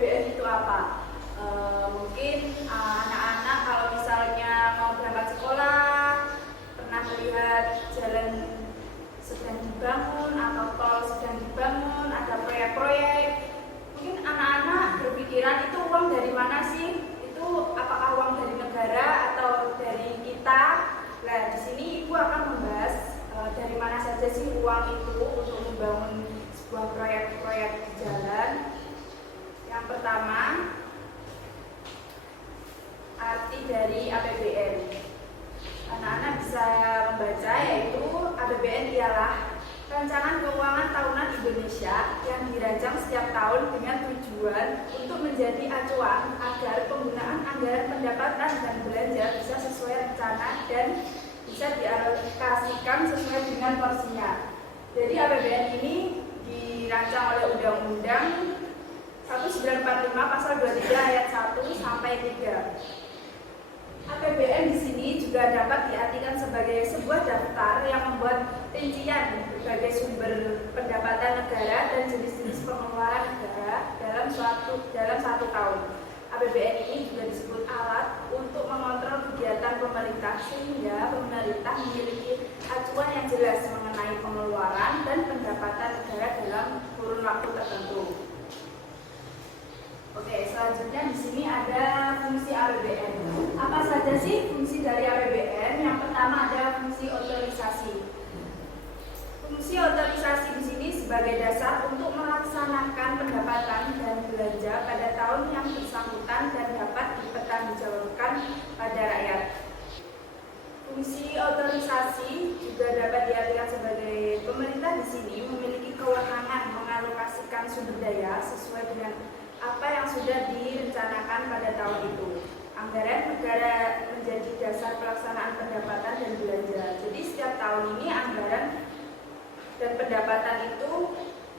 APBN itu apa? Mungkin anak-anak kalau misalnya mau berangkat sekolah pernah melihat jalan sedang dibangun atau tol sedang dibangun, ada proyek-proyek. Mungkin anak-anak berpikiran itu uang dari mana sih? Itu apakah uang dari negara atau dari kita? Nah, di sini Ibu akan membahas dari mana saja sih uang itu untuk membangun sebuah proyek-proyek di jalan. Yang pertama, arti dari APBN. Anak-anak bisa membaca, yaitu APBN ialah rancangan keuangan tahunan Indonesia yang dirancang setiap tahun dengan tujuan untuk menjadi acuan agar penggunaan anggaran pendapatan dan belanja bisa sesuai rencana dan bisa dialokasikan sesuai dengan porsinya. Jadi APBN ini dirancang oleh Undang-Undang 1945 Pasal 23 Ayat 1 sampai 3. APBN di sini juga dapat diartikan sebagai sebuah daftar yang membuat rincian berbagai sumber pendapatan negara dan jenis-jenis pengeluaran negara dalam satu tahun. APBN ini juga disebut alat untuk mengontrol kegiatan pemerintah sehingga pemerintah memiliki acuan yang jelas mengenai pengeluaran dan pendapatan negara dalam kurun waktu tertentu. Oke, selanjutnya di sini ada fungsi APBN. Apa saja sih fungsi dari APBN? Yang pertama ada fungsi otorisasi. Fungsi otorisasi di sini sebagai dasar untuk melaksanakan pendapatan dan belanja pada tahun yang bersangkutan dan dapat dipertanggungjawabkan pada rakyat. Fungsi otorisasi juga dapat diartikan sebagai pemerintah di sini memiliki kewenangan mengalokasikan sumber daya sesuai dengan apa yang sudah direncanakan pada tahun itu. Anggaran negara menjadi dasar pelaksanaan pendapatan dan belanja. Jadi setiap tahun ini anggaran dan pendapatan itu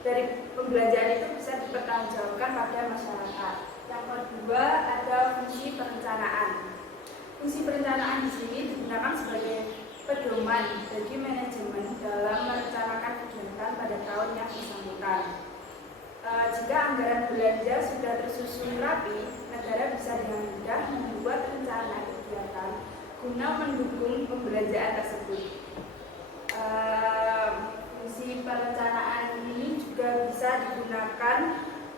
dari pembelanjaan itu bisa dipertanggungjawabkan pada masyarakat. Yang kedua ada fungsi perencanaan. Fungsi perencanaan di sini digunakan sebagai pedoman bagi manajemen dalam merencanakan kegiatan pada tahun yang bersangkutan. Jika anggaran belanja sudah tersusun rapi, negara bisa dengan mudah membuat rencana kegiatan guna mendukung pembelanjaan tersebut. Fungsi perencanaan ini juga bisa digunakan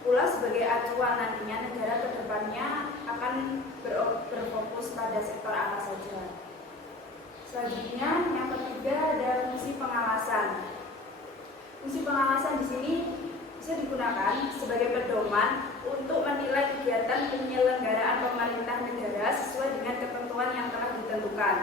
pula sebagai acuan nantinya negara ke depannya akan berfokus pada sektor apa saja. Selanjutnya, yang ketiga ada fungsi pengawasan. Fungsi pengawasan di sini bisa digunakan sebagai pedoman untuk menilai kegiatan penyelenggaraan pemerintah negara sesuai dengan ketentuan yang telah ditentukan.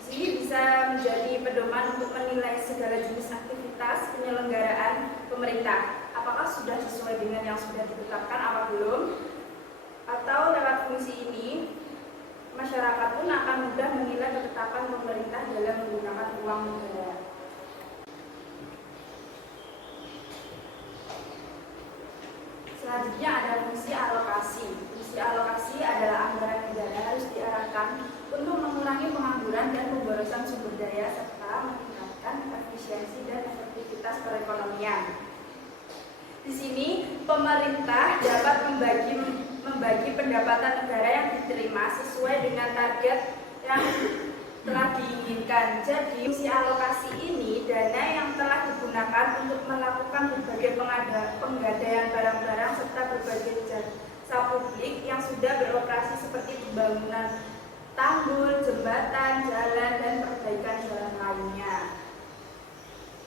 Di sini bisa menjadi pedoman untuk menilai segala jenis aktivitas penyelenggaraan pemerintah, apakah sudah sesuai dengan yang sudah ditetapkan atau belum, atau lewat fungsi ini masyarakat pun akan mudah menilai ketetapan pemerintah dalam menggunakan uang negara. Selanjutnya ada fungsi alokasi. Fungsi alokasi adalah anggaran negara harus diarahkan untuk mengurangi pengangguran dan pemborosan sumber daya serta meningkatkan efisiensi dan efektivitas perekonomian. Di sini pemerintah dapat membagi pendapatan negara yang diterima sesuai dengan target yang telah diinginkan. Jadi fungsi alokasi ini dana yang telah digunakan untuk melakukan berbagai penggadaian barang-barang serta berbagai jasa publik yang sudah beroperasi seperti pembangunan tanggul, jembatan, jalan, dan perbaikan jalan lainnya.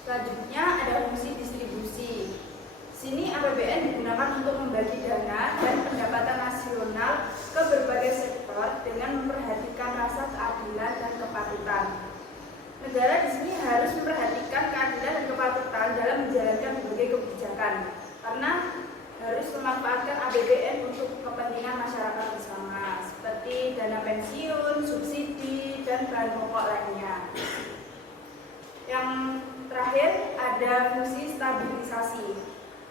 Selanjutnya ada fungsi distribusi. Sini APBN digunakan untuk membagi dana dan pendapatan nasional ke berbagai sektor dengan memperhatikan rasa keadilan dan kepatutan. Negara di sini harus memperhatikan keadilan dan kepatutan dalam menjalankan berbagai kebijakan, karena harus memanfaatkan APBN untuk kepentingan masyarakat bersama, seperti dana pensiun, subsidi, dan bahan pokok lainnya. Yang terakhir ada fungsi stabilisasi.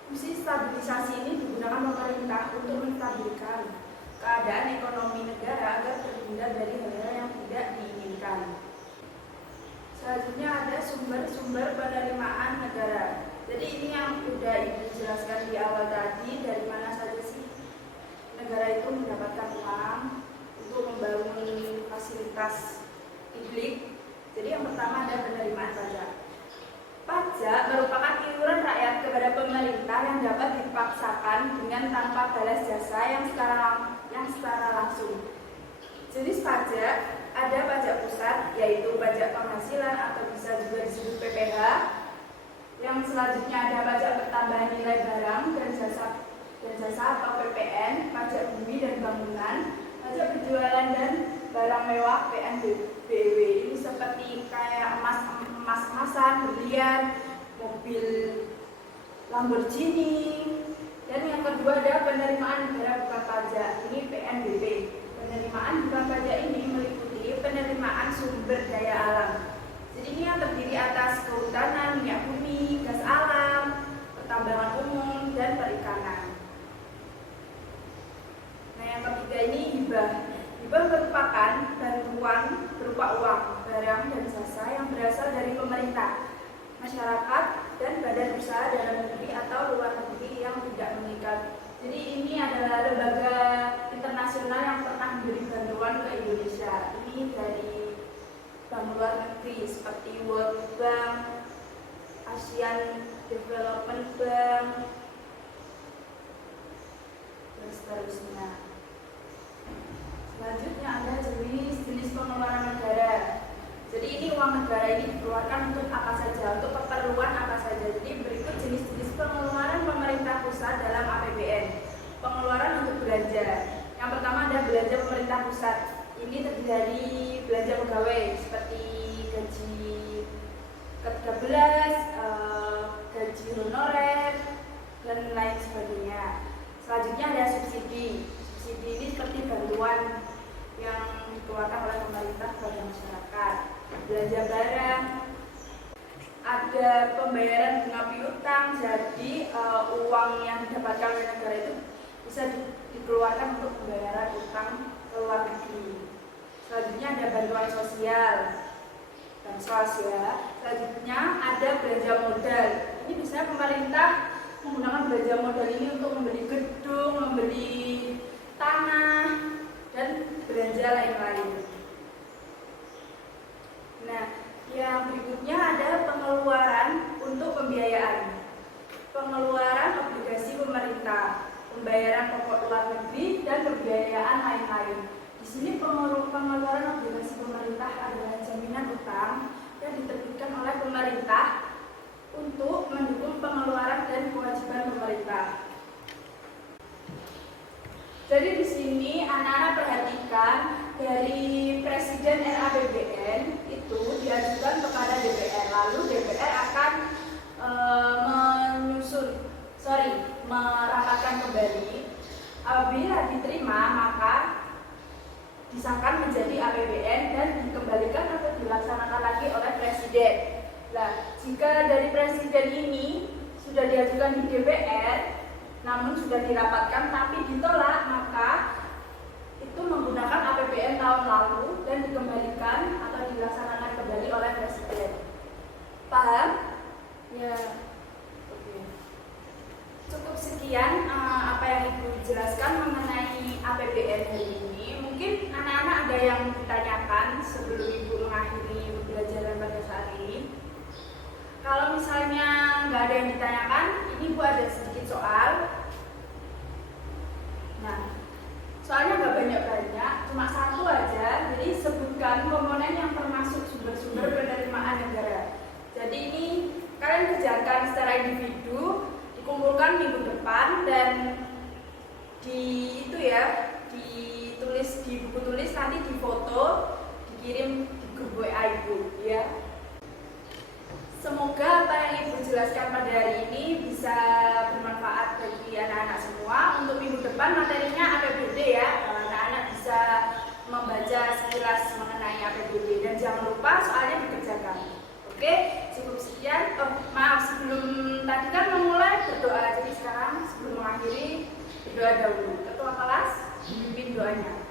Fungsi stabilisasi ini digunakan pemerintah untuk menstabilkan keadaan ekonomi negara agar terhindar dari hal-hal yang tidak diinginkan. Selanjutnya ada sumber-sumber penerimaan negara. Jadi ini yang sudah Ibu jelaskan di awal tadi, dari mana saja pertama ada penerimaan pajak. Pajak merupakan iuran rakyat kepada pemerintah yang dapat dipaksakan dengan tanpa balas jasa yang secara langsung. Jenis pajak ada pajak pusat, yaitu pajak penghasilan atau bisa juga disebut PPh. Yang selanjutnya ada pajak pertambahan nilai barang dan jasa atau PPN, pajak bumi dan bangunan, pajak penjualan dan barang mewah PNBW. Ini seperti kayak emas-emasan, berlian, mobil Lamborghini. Dan yang kedua ada penerimaan negara bukan pajak, ini PNBP. Penerimaan bukan pajak ini meliputi penerimaan sumber daya alam. Jadi ini yang terdiri atas kehutanan, minyak bumi, gas alam, pertambangan umum, dan perikanan. Nah, yang ketiga ini hibah. Hibah merupakan bantuan berupa uang, barang, dan jasa yang berasal dari pemerintah, masyarakat, dan badan usaha dalam negeri atau luar negeri yang tidak mengikat. Jadi ini adalah lembaga internasional yang pernah memberi bantuan ke Indonesia. Ini dari bank luar negeri seperti World Bank, Asian Development Bank, dan seterusnya. Selanjutnya ada jenis pengeluaran negara. Jadi ini uang negara ini dikeluarkan untuk apa saja, untuk keperluan apa saja. Jadi berikut jenis-jenis pengeluaran pemerintah pusat dalam APBN. Pengeluaran untuk belanja. Yang pertama ada belanja pemerintah pusat. Ini terdiri dari belanja pegawai seperti gaji ke-13, gaji honorer, dan lain sebagainya. Selanjutnya ada subsidi. Subsidi ini seperti bantuan yang dikeluarkan oleh pemerintah kepada masyarakat. Belanja barang, ada pembayaran bunga piutang. Jadi uang yang didapatkan oleh negara itu bisa dikeluarkan untuk pembayaran utang ke luar negeri. Selanjutnya ada bantuan sosial, bansos ya. Selanjutnya ada belanja modal. Ini biasanya pemerintah menggunakan belanja modal ini untuk membeli gedung, membeli tanah, dan belanja lain-lain. Nah, yang berikutnya ada pengeluaran untuk pembiayaan. Pengeluaran obligasi pemerintah, pembayaran pokok luar negeri, dan pembiayaan lain-lain. Di sini pengeluaran obligasi pemerintah adalah jaminan utang yang diterbitkan oleh pemerintah untuk mendukung pengeluaran dan kewajiban pemerintah. Jadi di sini anak-anak perhatikan dari Presiden RAPBN itu diajukan kepada DPR, lalu DPR akan merapatkan kembali. Apabila diterima maka disahkan menjadi APBN dan dikembalikan atau dilaksanakan lagi oleh Presiden. Nah, jika dari Presiden ini sudah diajukan di DPR, namun sudah dirapatkan tapi ditolak, maka itu menggunakan APBN tahun lalu dan dikembalikan atau dilaksanakan kembali oleh Presiden. Paham? Ya. Oke. Cukup sekian apa yang Ibu jelaskan mengenai APBN hari ini. Mungkin anak-anak ada yang ditanyakan sebelum Ibu mengakhiri pembelajaran pada saat ini. Kalau misalnya nggak ada yang ditanyakan, ini Bu ada sedikit soal. Nah, soalnya nggak banyak-banyak, cuma satu aja. Jadi sebutkan komponen yang termasuk sumber-sumber penerimaan negara. Jadi ini kalian kerjakan secara individu, dikumpulkan minggu depan dan ditulis di buku tulis, nanti difoto, dikirim di grup WA Ibu, ya. Semoga apa yang Ibu jelaskan pada hari ini bisa bermanfaat bagi anak-anak semua. Untuk minggu depan materinya APBD ya, anak-anak bisa membaca sekilas mengenai APBD dan jangan lupa soalnya dikerjakan. Oke, cukup sekian. Sebelum tadi kan memulai berdoa, jadi sekarang sebelum mengakhiri berdoa dahulu. Ketua kelas memimpin doanya.